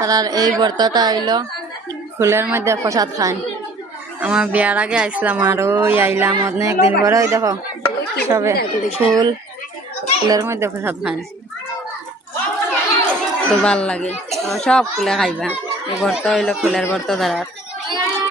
তারা এই বর্তটা হইলো ফুলের মধ্যে প্রসাদ খায়। আমার বিয়ার আগে আইসলাম আর ওই আইলাম অনেকদিন পরে ওই দেখো সবে ফুলের মধ্যে প্রসাদ খায়, তো ভাল লাগে। সব ফুলে খাইবা। এই বর্ত হইলো ফুলের বর্ত দ্বারা।